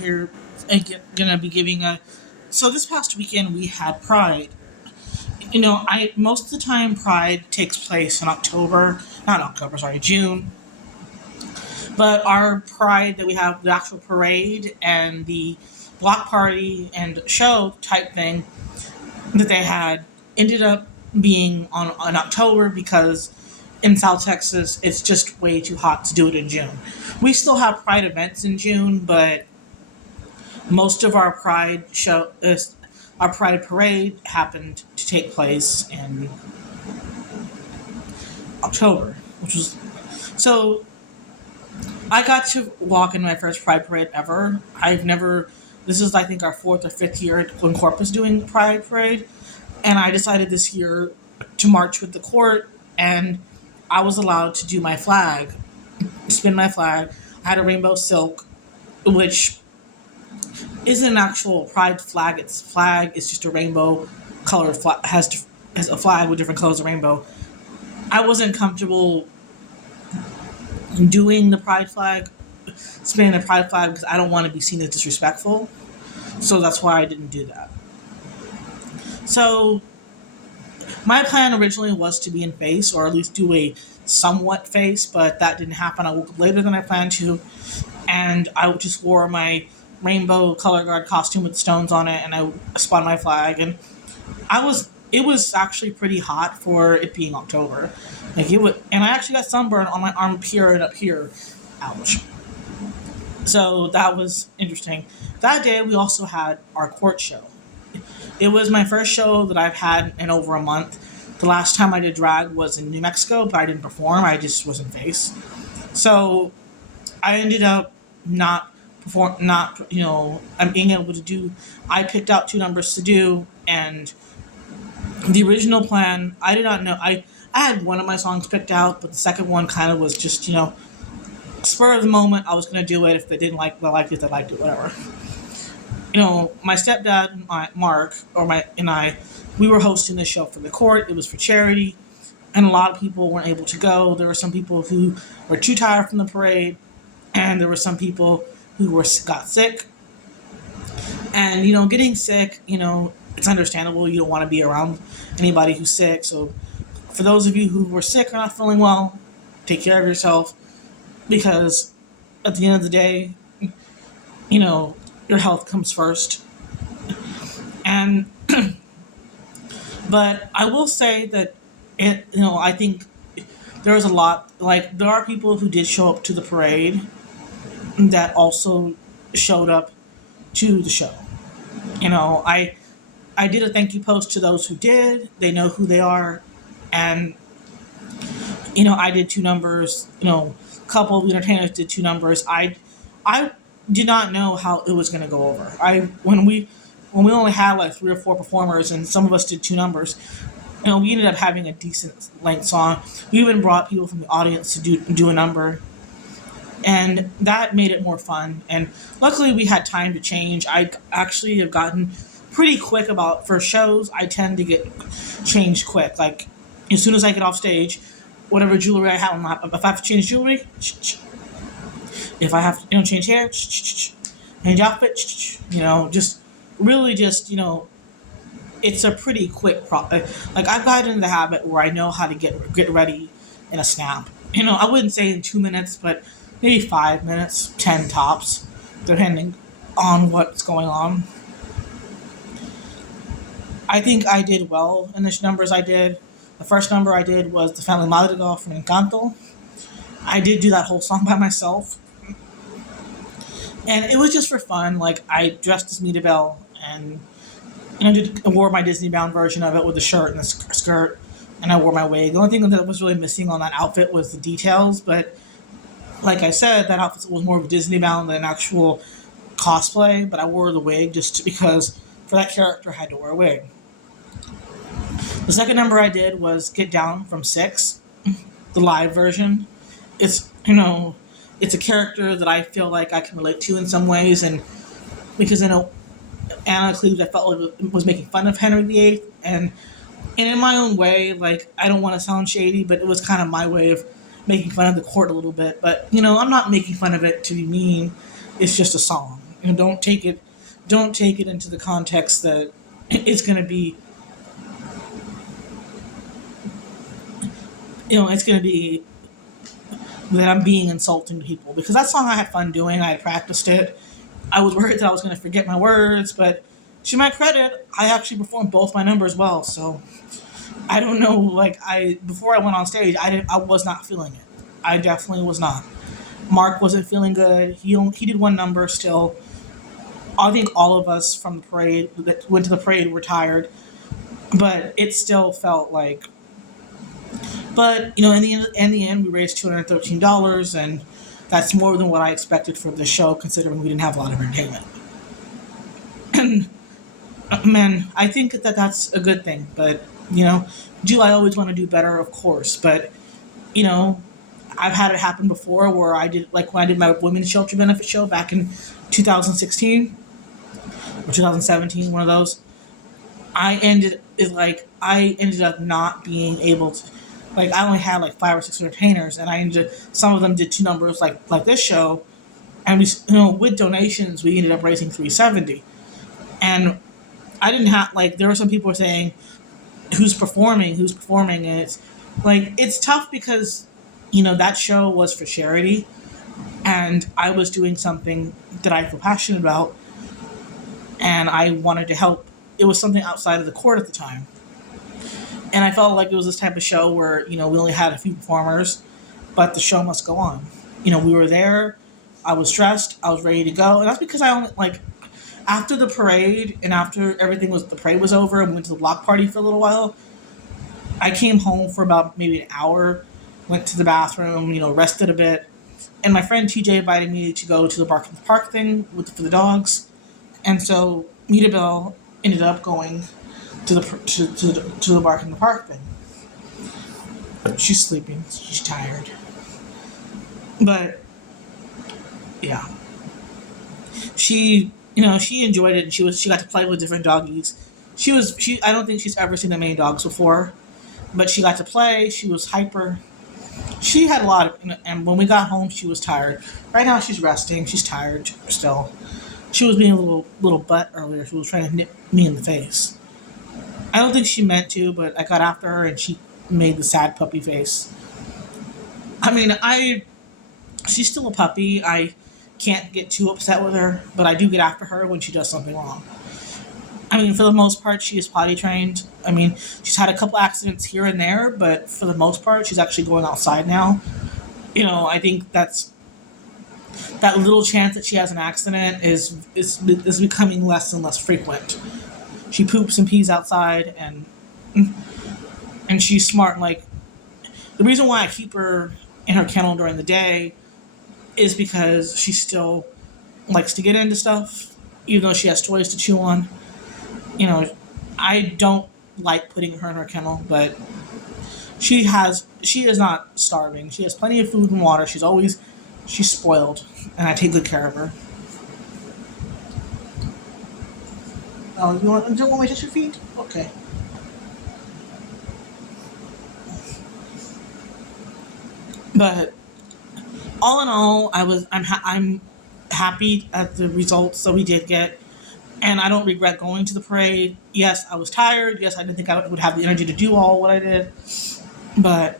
here gonna be giving a. So this past weekend we had Pride. I most of the time Pride takes place in October, not October, sorry, June. But our Pride that we have, the actual parade and the block party and show type thing that they had ended up being on October because in South Texas it's just way too hot to do it in June. We still have Pride events in June, but most of our Pride parade happened to take place in October, which was so. I got to walk in my first Pride parade ever. I've never. This is, I think, our fourth or fifth year at Glen Corpus doing Pride parade, and I decided this year to march with the court, and I was allowed to do my flag, spin my flag. I had a rainbow silk, which isn't an actual pride flag. Its flag is just a rainbow colored flag. Has a flag with different colors of rainbow. I wasn't comfortable doing the pride flag, spinning the pride flag because I don't want to be seen as disrespectful. So that's why I didn't do that. So my plan originally was to be in face, or at least do a somewhat face, but that didn't happen. I woke up later than I planned to, and I just wore my rainbow color guard costume with stones on it, and I spun my flag, and it was actually pretty hot for it being October. And I actually got sunburn on my arm here and up here. Ouch. So that was interesting. That day we also had our court show. It was my first show that I've had in over a month. The last time I did drag was in New Mexico, but I didn't perform. I just was in face. So I ended up not perform, not I'm being able to do. I picked out two numbers to do, and the original plan I did not know. I had one of my songs picked out, but the second one kind of was just spur of the moment. I was gonna do it. If they didn't like, they liked it. They liked it. Whatever. My stepdad, Mark, and I, we were hosting this show for the court. It was for charity, and a lot of people weren't able to go. There were some people who were too tired from the parade, and there were some people who got sick. And getting sick, it's understandable. You don't want to be around anybody who's sick. So, for those of you who were sick or not feeling well, take care of yourself, because at the end of the day, your health comes first. And but I will say that I think there was a lot, like, there are people who did show up to the parade that also showed up to the show. I did a thank you post to those who did. They know who they are. And I did two numbers. A couple of entertainers did two numbers. I did not know how it was going to go over. When we only had like three or four performers, and some of us did two numbers, we ended up having a decent length song. We even brought people from the audience to do a number, and that made it more fun. And luckily, we had time to change. I actually have gotten pretty quick about, for shows, I tend to get changed quick. Like, as soon as I get off stage, whatever jewelry I have, if I have to change jewelry, if I have to change hair, change outfit, just really just it's a pretty quick like, I've gotten in the habit where I know how to get ready in a snap. I wouldn't say in 2 minutes, but maybe 5 minutes, 10 tops, depending on what's going on. I think I did well in the numbers I did. The first number I did was the Family Madrigal from Encanto. I did do that whole song by myself. And it was just for fun. Like, I dressed as Mirabelle, and I wore my Disney-bound version of it with the shirt and the skirt, and I wore my wig. The only thing that was really missing on that outfit was the details, but like I said, that outfit was more of a Disney-bound than actual cosplay, but I wore the wig just because for that character I had to wear a wig. The second number I did was Get Down from Six, the live version. It's a character that I feel like I can relate to in some ways, and because Anna Cleves, I felt like was making fun of Henry VIII, and in my own way, like, I don't want to sound shady, but it was kind of my way of making fun of the court a little bit. But I'm not making fun of it to be mean. It's just a song, You know, don't take it into the context that it's going to be, it's going to be that I'm being insulting to people, because that song I had fun doing. I had practiced it. I was worried that I was going to forget my words, but to my credit, I actually performed both my numbers well. So I don't know. Like, I before I went on stage, I was not feeling it. I definitely was not. Mark wasn't feeling good. He did one number still. I think all of us from the parade that went to the parade were tired, but it still felt like. But in the end, we raised $213, and that's more than what I expected for the show, considering we didn't have a lot of entertainment. And man, I think that that's a good thing. But do I always want to do better? Of course, but you know, I've had it happen before where I did, like when I did my women's shelter benefit show back in 2016 or 2017, one of those. I ended up not being able to, like, I only had like 5 or 6 entertainers, and some of them did two numbers like this show, and with donations we ended up raising 370. And I didn't have, like, there were some people saying who's performing, and it's tough because that show was for charity, and I was doing something that I feel passionate about, and I wanted to help. It was something outside of the court at the time, and I felt like it was this type of show where we only had a few performers, but the show must go on. We were there. I was dressed. I was ready to go, and that's because I only, like, after the parade and after the parade was over and we went to the block party for a little while. I came home for about maybe an hour, went to the bathroom, rested a bit, and my friend TJ invited me to go to the Bark in the Park thing for the dogs, and so Mita Bell ended up going to the Bark in the Park thing. She's sleeping. She's tired. But yeah, she enjoyed it, and she got to play with different doggies. I don't think she's ever seen the main dogs before, but she got to play. She was hyper. She had a lot of, and when we got home, she was tired. Right now, she's resting. She's tired still. She was being a little butt earlier. She was trying to nip me in the face. I don't think she meant to, but I got after her and she made the sad puppy face. I mean, she's still a puppy. I can't get too upset with her, but I do get after her when she does something wrong. I mean, for the most part, she is potty trained. I mean, she's had a couple accidents here and there, but for the most part, she's actually going outside now. I think that little chance that she has an accident is becoming less and less frequent. She poops and pees outside, and she's smart. Like, the reason why I keep her in her kennel during the day is because she still likes to get into stuff, even though she has toys to chew on. I don't like putting her in her kennel, but she is not starving. She has plenty of food and water. She's spoiled, and I take good care of her. Oh, don't want me to touch your feet? Okay. But all in all, I'm happy at the results that we did get, and I don't regret going to the parade. Yes, I was tired. Yes, I didn't think I would have the energy to do all what I did, but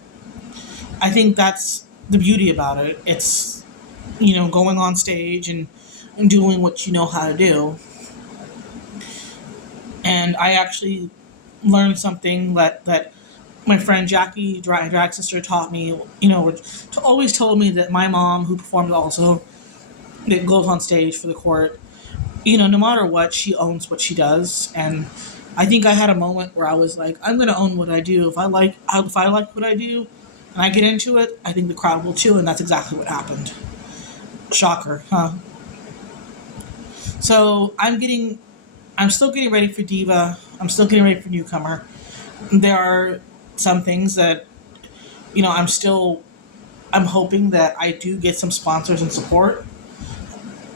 I think that's the beauty about it. It's going on stage and doing what you know how to do. And I actually learned something that my friend Jackie, drag sister, taught me. Always told me that my mom, who performed also, that goes on stage for the court, no matter what, she owns what she does. And I think I had a moment where I was like, I'm going to own what I do. If I like what I do and I get into it, I think the crowd will too. And that's exactly what happened. Shocker, huh? So I'm still getting ready for Diva. I'm still getting ready for Newcomer. There are some things that, I'm hoping that I do get some sponsors and support.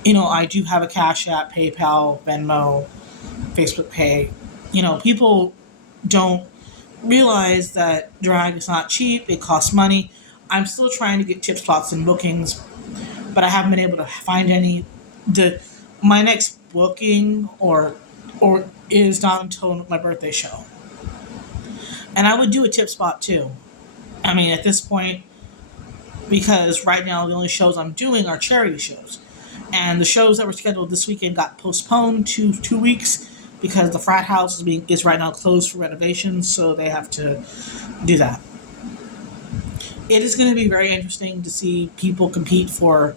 I do have a Cash App, PayPal, Venmo, Facebook Pay. People don't realize that drag is not cheap. It costs money. I'm still trying to get tip spots and bookings, but I haven't been able to find any. my next booking or is not until my birthday show. And I would do a tip spot too. I mean, at this point, because right now the only shows I'm doing are charity shows. And the shows that were scheduled this weekend got postponed to 2 weeks because the frat house is right now closed for renovations, so they have to do that. It is going to be very interesting to see people compete for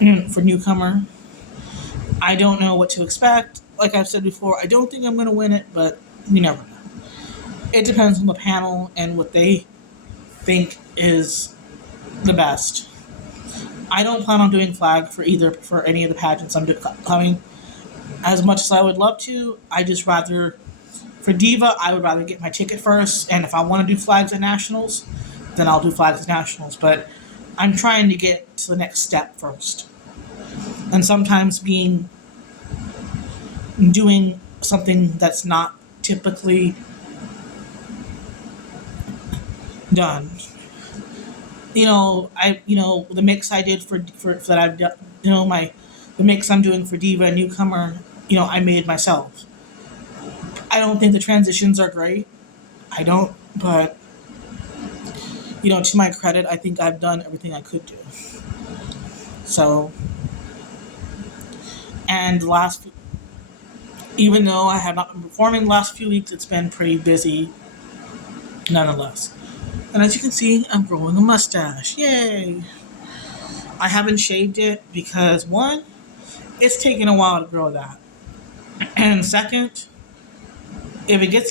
newcomer. I don't know what to expect. Like I've said before, I don't think I'm going to win it, but you never know. It depends on the panel and what they think is the best. I don't plan on doing flag for any of the pageants coming. As much as I would love to, I just rather for diva I would rather get my ticket first, and if I want to do flags at nationals, then I'll do flags at nationals. But I'm trying to get to the next step first, and sometimes doing something that's not typically done. The mix I did for that I've done, the mix I'm doing for diva and newcomer, I made myself. I don't think the transitions are great. I don't, but to my credit, I think I've done everything I could do. So, and even though I have not been performing the last few weeks, it's been pretty busy nonetheless. And as you can see, I'm growing a mustache. Yay! I haven't shaved it because one, it's taken a while to grow that. And second, if it gets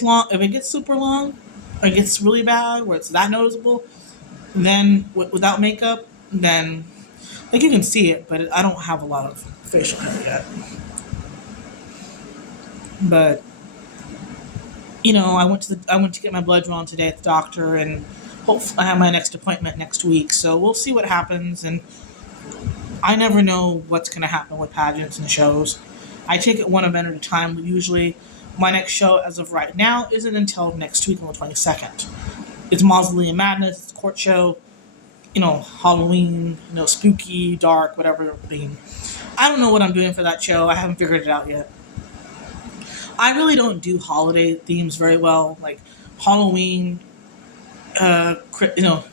super long, or it gets really bad, where it's that noticeable, then without makeup, then like you can see it, but I don't have a lot of facial hair yet. But I went to get my blood drawn today at the doctor, and hopefully I have my next appointment next week. So we'll see what happens, and I never know what's going to happen with pageants and shows. I take it one event at a time. Usually, my next show, as of right now, isn't until next week on the 22nd. It's Mausoleum Madness, it's a court show, Halloween, spooky, dark, whatever theme. I don't know what I'm doing for that show. I haven't figured it out yet. I really don't do holiday themes very well, like Halloween, uh, you know,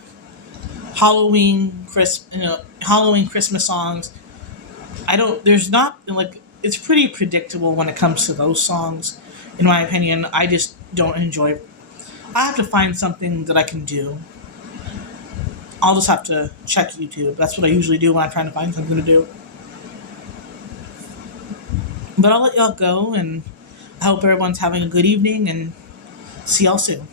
Halloween Christmas songs. I don't. There's not like it's pretty predictable when it comes to those songs. In my opinion, I just don't enjoy. I have to find something that I can do. I'll just have to check YouTube. That's what I usually do when I'm trying to find something to do. But I'll let y'all go, and I hope everyone's having a good evening, and see y'all soon.